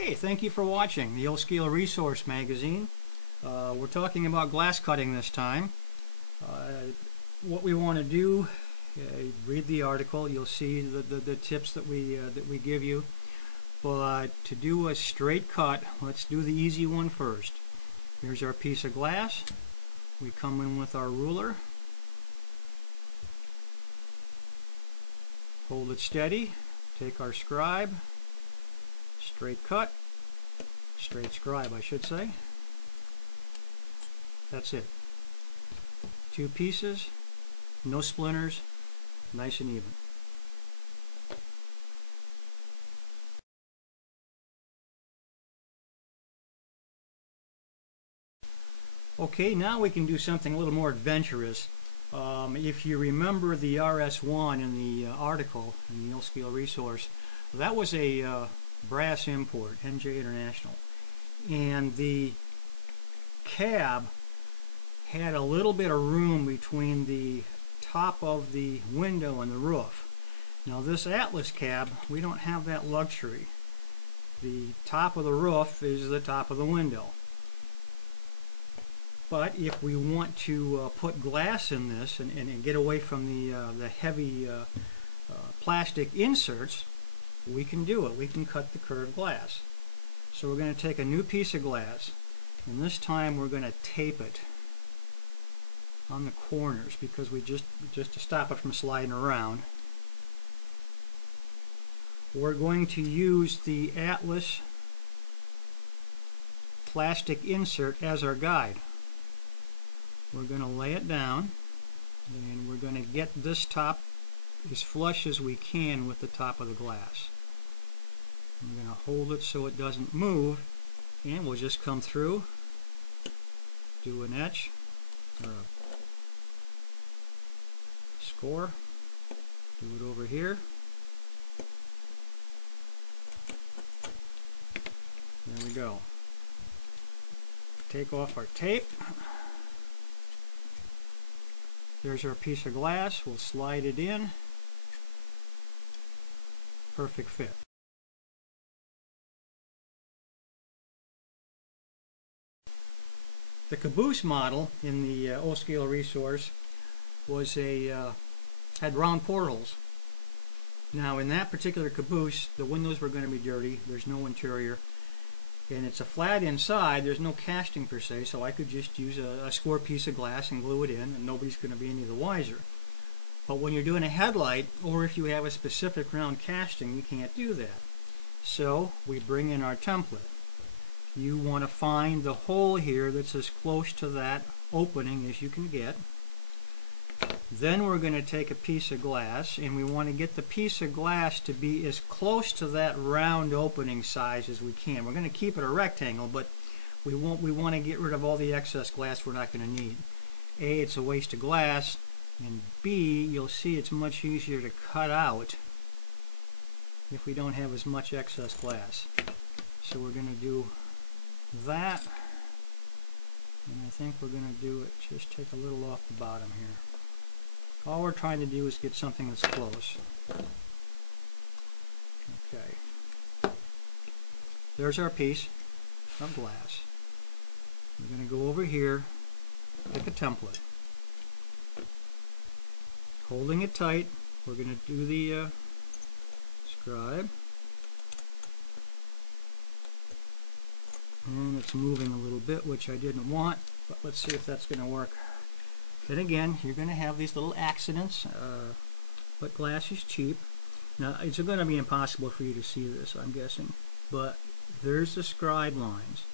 Okay, thank you for watching the O-Scale Resource Magazine. We're talking about glass cutting this time. What we want to do, read the article, you'll see the tips that we give you. But to do a straight cut, let's do the easy one first. Here's our piece of glass. We come in with our ruler. Hold it steady. Take our scribe. Straight cut. Straight scribe, I should say. That's it. Two pieces, no splinters, nice and even. Okay, now we can do something a little more adventurous. If you remember the RS1 in the article in the O-Scale Resource, that was a brass import, NJ International, and the cab had a little bit of room between the top of the window and the roof. Now this Atlas cab, we don't have that luxury. The top of the roof is the top of the window. But if we want to put glass in this and get away from the heavy plastic inserts, we can do it. We can cut the curved glass. So we're going to take a new piece of glass, and this time we're going to tape it on the corners because we just to stop it from sliding around. We're going to use the Atlas plastic insert as our guide. We're going to lay it down, and we're going to get this top as flush as we can with the top of the glass. I'm going to hold it so it doesn't move, and we'll just come through, do an etch, or a score, do it over here. There we go. Take off our tape. There's our piece of glass. We'll slide it in. Perfect fit. The caboose model in the O-Scale Resource was had round portholes. Now in that particular caboose, the windows were going to be dirty. There's no interior. And it's a flat inside. There's no casting per se, so I could just use a square piece of glass and glue it in, and nobody's going to be any the wiser. But when you're doing a headlight, or if you have a specific round casting, you can't do that. So we bring in our template. You want to find the hole here that's as close to that opening as you can get. Then we're going to take a piece of glass, and we want to get the piece of glass to be as close to that round opening size as we can. We're going to keep it a rectangle, but we want to get rid of all the excess glass we're not going to need. A, it's a waste of glass, and B, you'll see it's much easier to cut out if we don't have as much excess glass. So we're going to do that, and I think we're going to do it, just take a little off the bottom here. All we're trying to do is get something that's close. Okay. There's our piece of glass. We're going to go over here, pick a template. Holding it tight, we're going to do the scribe. And it's moving a little bit, which I didn't want, but let's see if that's going to work. Then again, you're going to have these little accidents, but glass is cheap. Now, it's going to be impossible for you to see this, I'm guessing, but there's the scribe lines.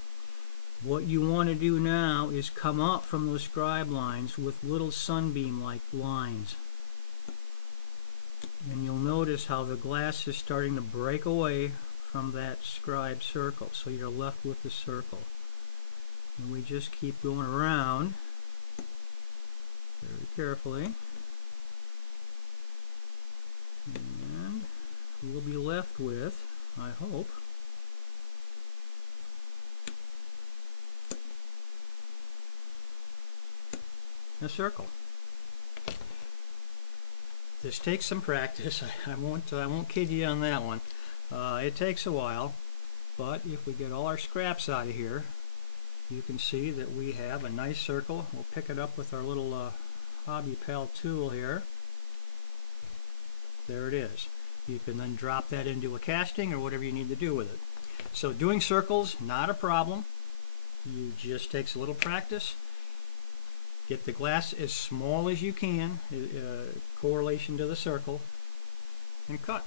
What you want to do now is come up from those scribe lines with little sunbeam-like lines. And you'll notice how the glass is starting to break away from that scribe circle, so you're left with the circle. And we just keep going around very carefully, and we'll be left with, I hope, a circle. This takes some practice. I won't kid you on that one. It takes a while. But if we get all our scraps out of here, you can see that we have a nice circle. We'll pick it up with our little Hobby Pal tool here. There it is. You can then drop that into a casting or whatever you need to do with it. So doing circles, not a problem. You just takes a little practice. Get the glass as small as you can, correlation to the circle, and cut.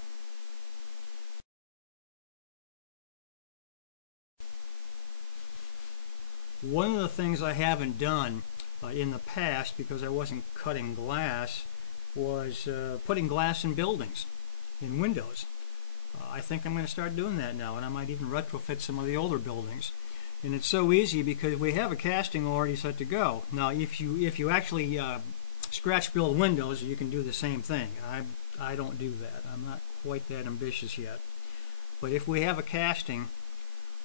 One of the things I haven't done in the past, because I wasn't cutting glass, was putting glass in buildings, in windows. I think I'm going to start doing that now, and I might even retrofit some of the older buildings. And it's so easy because we have a casting already set to go. Now if you actually scratch build windows, you can do the same thing. I don't do that. I'm not quite that ambitious yet. But if we have a casting,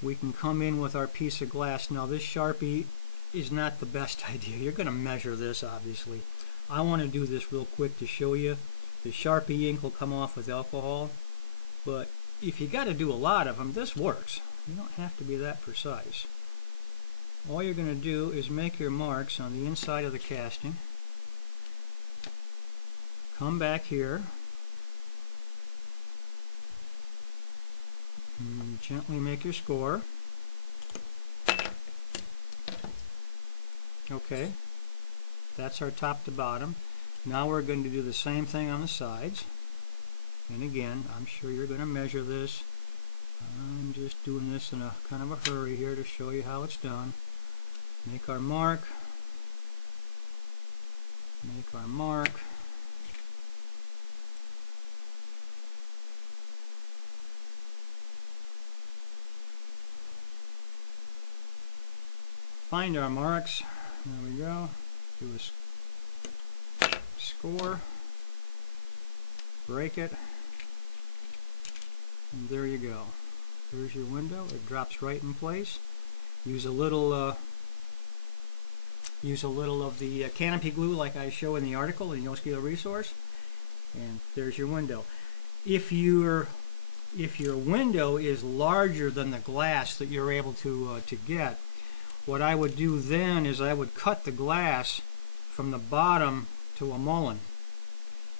we can come in with our piece of glass. Now this Sharpie is not the best idea. You're going to measure this, obviously. I want to do this real quick to show you. The Sharpie ink will come off with alcohol, but if you got to do a lot of them, this works. You don't have to be that precise. All you're going to do is make your marks on the inside of the casting. Come back here and gently make your score. Okay, that's our top to bottom. Now we're going to do the same thing on the sides. And again, I'm sure you're going to measure this. I'm just doing this in a kind of a hurry here to show you how it's done. Make our mark. Make our mark. Find our marks. There we go. Do a score. Break it. And there you go. There's your window. It drops right in place. Use a little of the canopy glue like I show in the article in the Osceola resource, and there's your window. If your window is larger than the glass that you're able to get, what I would do then is I would cut the glass from the bottom to a mullen,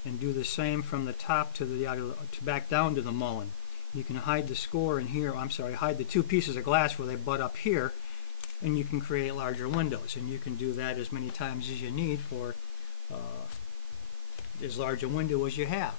and do the same from the top to the back down to the mullen. You can hide the score in here. I'm sorry, hide the two pieces of glass where they butt up here, and you can create larger windows. And you can do that as many times as you need for as large a window as you have.